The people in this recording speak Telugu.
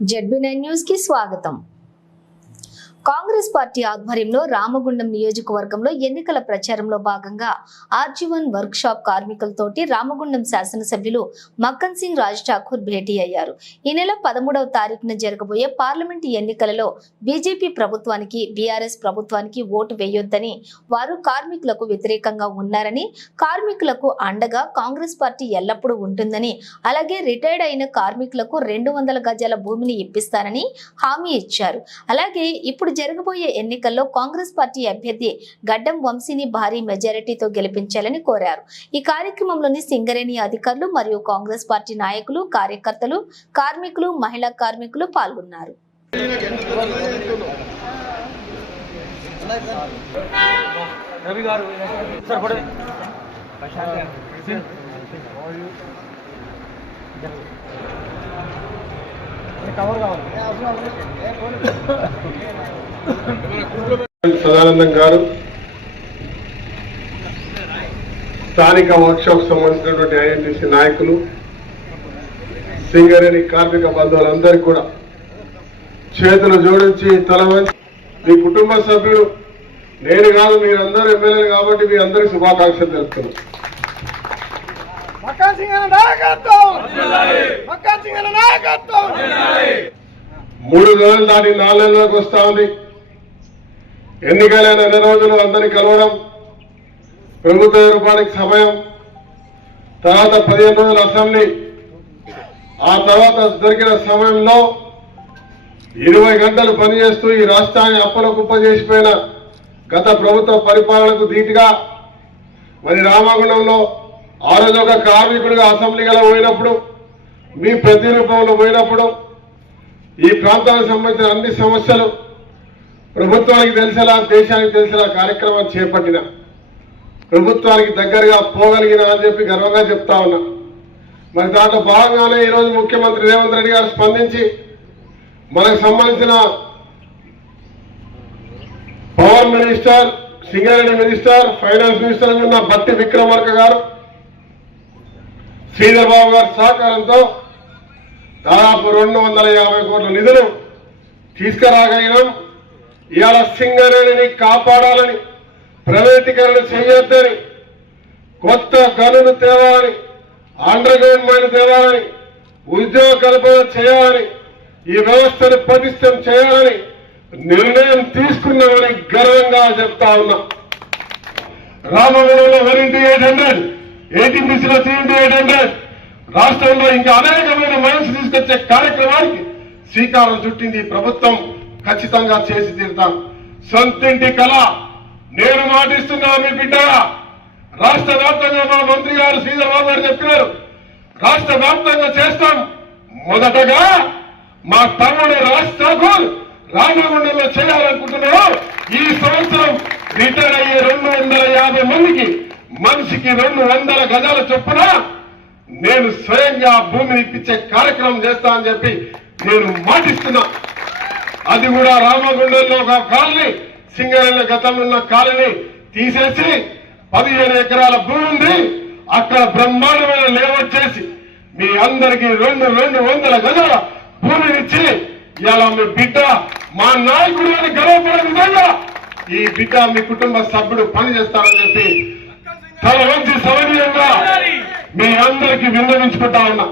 జెడ్బీ నైన్ న్యూస్ కి స్వాగతం కాంగ్రెస్ పార్టీ ఆధ్వర్యంలో రామగుండం నియోజకవర్గంలో ఎన్నికల ప్రచారంలో భాగంగా ఆర్జీవన్ వర్క్ షాప్ కార్మికులతోటి రామగుండం శాసనసభ్యులు మక్కన్ సింగ్ రాజ్ ఠాకూర్ భేటీ అయ్యారు. ఈ నెల పదమూడవ తారీఖున జరగబోయే పార్లమెంటు ఎన్నికలలో బీజేపీ ప్రభుత్వానికి బీఆర్ఎస్ ప్రభుత్వానికి ఓటు వేయొద్దని వారు కార్మికులకు వ్యతిరేకంగా ఉన్నారని కార్మికులకు అండగా కాంగ్రెస్ పార్టీ ఎల్లప్పుడూ ఉంటుందని అలాగే రిటైర్డ్ అయిన కార్మికులకు రెండు వందల గజాల భూమిని ఇప్పిస్తానని హామీ ఇచ్చారు. అలాగే ఇప్పుడు జరగబోయే ఎన్నికల్లో కాంగ్రెస్ పార్టీ అభ్యర్థి గడ్డం వంశీని భారీ మెజారిటీతో గెలిపించాలని కోరారు. ఈ కార్యక్రమంలోని సింగరేణి అధికారులు మరియు కాంగ్రెస్ పార్టీ నాయకులు కార్యకర్తలు కార్మికులు మహిళా కార్మికులు పాల్గొన్నారు. రవి గారు సార్ సదానందం గారు. స్థానిక వర్క్షాప్ సంబంధించినటువంటి ఐఎన్టీసీ నాయకులు సింగరేణి కార్మిక బంధువులందరికీ కూడా చేతులు జోడించి తల మీ కుటుంబ సభ్యులు నేను కాదు మీరందరూ ఎమ్మెల్యేలు కాబట్టి మీ అందరికీ శుభాకాంక్షలు తెలుపుతున్నాను మక్కా సింగ్ నాయకత్వం! మక్కా సింగ్ నాయకత్వం! మూడు రోజులు దాటి నాలుగు నెలలకు వస్తా ఉంది. ఎన్నికలైన నెల రోజులు అందరినీ కలవడం ప్రభుత్వ ఏర్పాటుకి సమయం తర్వాత పదిహేను రోజుల అసెంబ్లీ ఆ తర్వాత దొరికిన సమయంలో ఇరవై గంటలు పనిచేస్తూ ఈ రాష్ట్రాన్ని అప్పల కుప్ప చేసిపోయిన గత ప్రభుత్వ పరిపాలనకు ధీటుగా మరి రామగుండంలో ఆ రోజు ఒక కార్మికుడిగా అసెంబ్లీగా పోయినప్పుడు మీ ప్రతిరూపంలో పోయినప్పుడు ఈ ప్రాంతానికి సంబంధించిన అన్ని సమస్యలు ప్రభుత్వానికి తెలిసేలా దేశానికి తెలిసేలా కార్యక్రమాలు చేపట్టిన ప్రభుత్వానికి దగ్గరగా పోగలిగిన అని చెప్పి గర్వంగా చెప్తా ఉన్నా. మరి దాంట్లో భాగంగానే ఈరోజు ముఖ్యమంత్రి రేవంత్ రెడ్డి గారు స్పందించి మనకు సంబంధించిన power minister Singareddy minister finance minister ఉన్న బట్టి విక్రమార్క గారు శ్రీధర్ బాబు గారి సహకారంతో దాదాపు రెండు వందల యాభై కోట్ల నిధులు తీసుకురాగలిగినాం ఇవాళ సింగరేణిని కాపాడాలని ప్రైవేటీకరణ చేయొద్దని కొత్త గనులు తేవాలని అండర్ గ్రౌండ్ మైన్ తేవాలని ఉద్యోగ కల్పన చేయాలని ఈ వ్యవస్థను పటిష్టం చేయాలని నిర్ణయం తీసుకున్నామని గర్వంగా చెప్తా ఉన్నా. రామగుణంలో వన్ ఎయిట్ హండ్రెడ్ ఏటీపీసీలో త్రీ ఇంటూ ఎయిట్ హండ్రెడ్. రాష్ట్రంలో ఇంకా అనేకమైన మైన్స్ తీసుకొచ్చే కార్యక్రమానికి శ్రీకారం చుట్టింది ప్రభుత్వం. ఖచ్చితంగా చేసి తీరుతాం. సొంతింటి కళ. నేను మాటిస్తున్నా మీ బిడ్డగా రాష్ట్ర వ్యాప్తంగా మా మంత్రి గారు శ్రీధరబాబు గారు చెప్పినారు. రాష్ట్ర వ్యాప్తంగా చేస్తాం. మొదటగా మా తమ్ముడు రాష్ట్రకు రామగుండంలో చేయాలనుకుంటున్నాడు. ఈ సంవత్సరం రిటైర్ అయ్యే రెండు వందల యాభై మందికి మనిషికి రెండు వందల గజాల చొప్పున నేను స్వయంగా భూమిని ఇప్పించే కార్యక్రమం చేస్తా అని చెప్పి నేను మాటిస్తున్నా. అది కూడా రామగుండంలో ఒక కాలనీ సింగరేళ్ళ గతంలో ఉన్న కాలనీ తీసేసి పదిహేను ఎకరాల భూమి ఉంది. అక్కడ బ్రహ్మాండమైన లేఅవుట్ చేసి మీ అందరికీ రెండు రెండు వందల గజాల భూమినిచ్చి ఇలా మీ బిడ్డ మా నాయకుడు అని గర్వపడే విధంగా ఈ బిడ్డ మీ కుటుంబ సభ్యుడు పని చేస్తారని చెప్పి తల వంచి సౌర్యంగా మీ అందరికీ విన్నవించుకుంటా ఉన్నా.